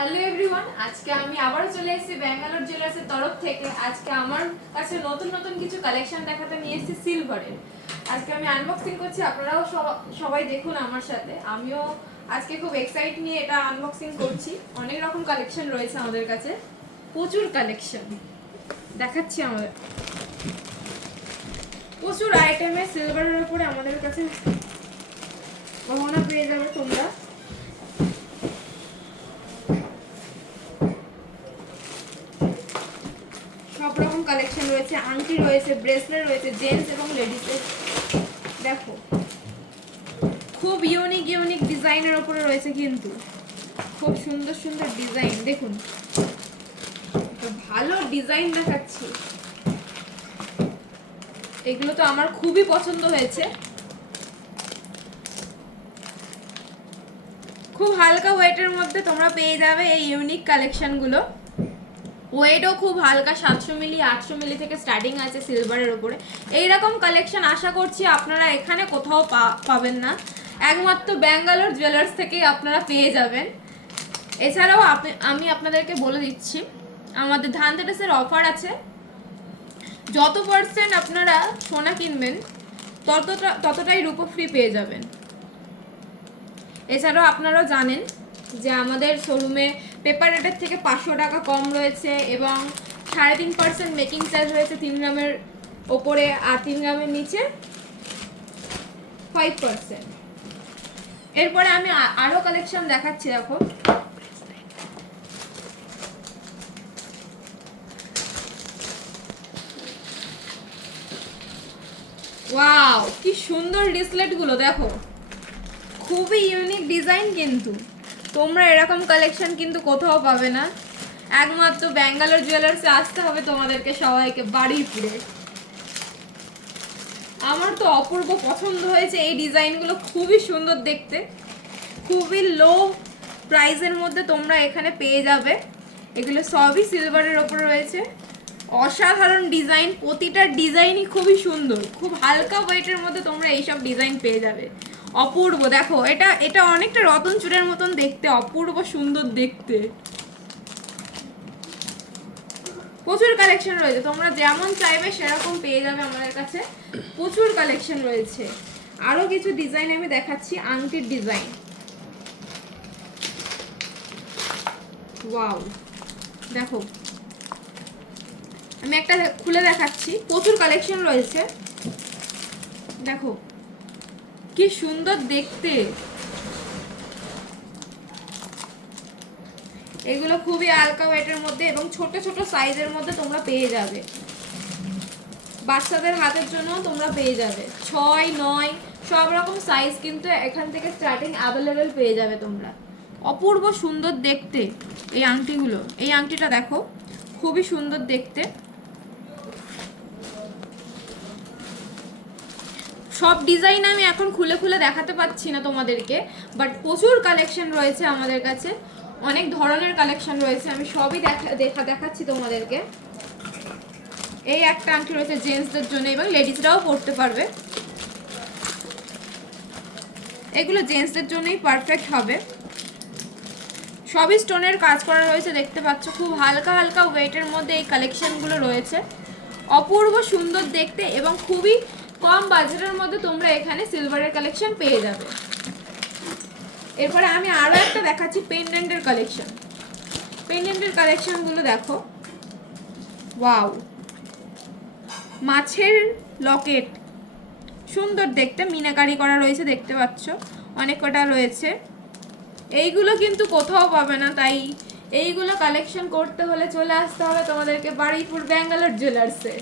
Hello everyone, আজকে আমি আবারও চলে এসেছি ব্যাঙ্গালোর জুয়েলার্সের তরফ থেকে। আজকে আমার কাছে নতুন নতুন কিছু কালেকশন দেখাতে নিয়ে এসেছি সিলভারের। আজকে আমি আনবক্সিং করছি, আপনারাও সবাই দেখুন আমার সাথে। আমিও আজকে খুব এক্সাইট নিয়ে এটা আনবক্সিং করছি। অনেক রকম কালেকশন রয়েছে আমাদের কাছে, প্রচুর কালেকশন দেখাচ্ছি। আমাদের প্রচুর আইটেমের সিলভারের উপরে আমাদের কাছে গহনা পেয়ে যাবে তোমরা। সব রকম কালেকশন রয়েছে, আংটি রয়েছে, ব্রেসলেট রয়েছে, জেন্টস এবং লেডিসের। দেখো খুব ইউনিক ইউনিক ডিজাইনের উপরে রয়েছে, কিন্তু খুব সুন্দর সুন্দর ডিজাইন। দেখুন ভালো ডিজাইন দেখাচ্ছি। এগুলো তো আমার খুবই পছন্দ হয়েছে। খুব হালকা ওয়েটের মধ্যে তোমরা পেয়ে যাবে এই ইউনিক কালেকশনগুলো। ওয়েটও খুব হালকা, 700 মিলি 800 মিলি থেকে স্টার্টিং আছে সিলভারের উপরে। এইরকম কালেকশন আশা করছি আপনারা এখানে কোথাও পাবেন না, একমাত্র ব্যাঙ্গালোর জুয়েলার্স থেকেই আপনারা পেয়ে যাবেন। এছাড়াও আমি আপনাদেরকে বলে দিচ্ছি, আমাদের ধানতেরাসের অফার আছে। যত পার্সেন্ট আপনারা সোনা কিনবেন ততটাই রূপো ফ্রি পেয়ে যাবেন। এছাড়াও আপনারাও জানেন যে আমাদের শোরুমে পেপার রেটের থেকে 500 টাকা কম রয়েছে এবং 3.5% মেকিং চার্জ রয়েছে 3 গ্রামের ওপরে, আর 3 গ্রামের নিচে 5%। এরপরে আমি আরো কালেকশন দেখাচ্ছি। দেখো ওয়াও, কি সুন্দর ব্রেসলেট গুলো। দেখো খুবই ইউনিক ডিজাইন, কিন্তু তোমরা এরকম কালেকশন কিন্তু কোথাও পাবে না, একমাত্র ব্যাঙ্গালোর জুয়েলার্সে আসতে হবে তোমাদেরকে সবাইকে বারুইপুরে। আমার তো অপূর্ব পছন্দ হয়েছে এই ডিজাইনগুলো, খুবই সুন্দর দেখতে। খুবই লো প্রাইসের মধ্যে তোমরা এখানে পেয়ে যাবে। এগুলো সবই সিলভারের ওপরে রয়েছে। অসাধারণ ডিজাইন, প্রতিটা ডিজাইনই খুবই সুন্দর। খুব হালকা ওয়েটের মধ্যে তোমরা এইসব ডিজাইন পেয়ে যাবে। অপূর্ব, দেখো এটা অনেকটা রতন চূড়ের মতন দেখতে, অপূর্ব সুন্দর দেখতে। প্রচুর কালেকশন রয়েছে, তোমরা যেমন চাইবে সেরকম পেয়ে যাবে আমাদের কাছে। প্রচুর কালেকশন রয়েছে। আরো কিছু ডিজাইন আমি দেখাচ্ছি, আংটির ডিজাইন। ওয়াও, দেখো আমি একটা খুলে দেখাচ্ছি। প্রচুর কালেকশন রয়েছে, দেখো কি সুন্দর দেখতে। এগুলো খুবই হালকা ওয়েটের মধ্যে এবং ছোট ছোট সাইজের মধ্যে তোমরা পেয়ে যাবে। বাচ্চাদের হাতের জন্য তোমরা পেয়ে যাবে 6, 9 সব রকম সাইজ কিন্তু এখান থেকে স্টার্টিং অ্যাভেলেবেল পেয়ে যাবে তোমরা। অপূর্ব সুন্দর দেখতে এই আংটিগুলো। এই আংটিটা দেখো খুবই সুন্দর দেখতে। সব ডিজাইন আমি এখন খুলে খুলে দেখাতে পাচ্ছি না তোমাদেরকে, বাট প্রচুর কালেকশন রয়েছে আমাদের কাছে, অনেক ধরনের কালেকশন রয়েছে। আমি সবই দেখাচ্ছি তোমাদেরকে। এই একটা আংটি রয়েছে জেন্টসদের জন্য এবং লেডিসরাও পরতে পারবে। এগুলো জেন্টসদের জন্যই পারফেক্ট হবে। সবই স্টোনের কাজ করা রয়েছে, দেখতে পাচ্ছ। খুব হালকা হালকা ওয়েটের মধ্যে এই কালেকশনগুলো রয়েছে। অপূর্ব সুন্দর দেখতে এবং খুবই কম বাজেটের মধ্যে তোমরা এখানে সিলভারের কালেকশন পেয়ে যাবে। এরপরে আমি আরো একটা দেখাচ্ছি পেন্ডেন্টের কালেকশন। পেন্ডেন্টের কালেকশনগুলো দেখো, ওয়াও, মাছের লকেট, সুন্দর দেখতে, মিনাকারি করা রয়েছে, দেখতে পাচ্ছ অনেক কটা রয়েছে। এইগুলো কিন্তু কোথাও পাবে না, তাই এইগুলো কালেকশন করতে হলে চলে আসতে হবে তোমাদেরকে বারুইপুর ব্যাঙ্গালোর জুয়েলার্সে।